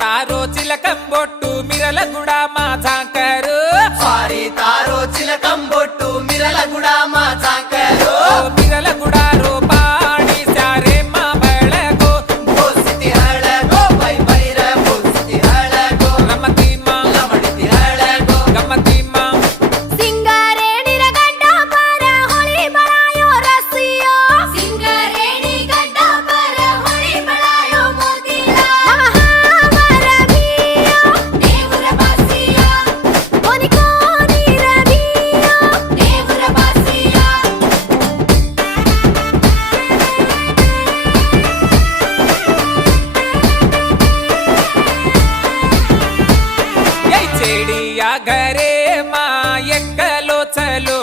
Taro చిలకం బొట్టు మిరలగుడ మా జాంకరు. या घरे मा एकलो चलो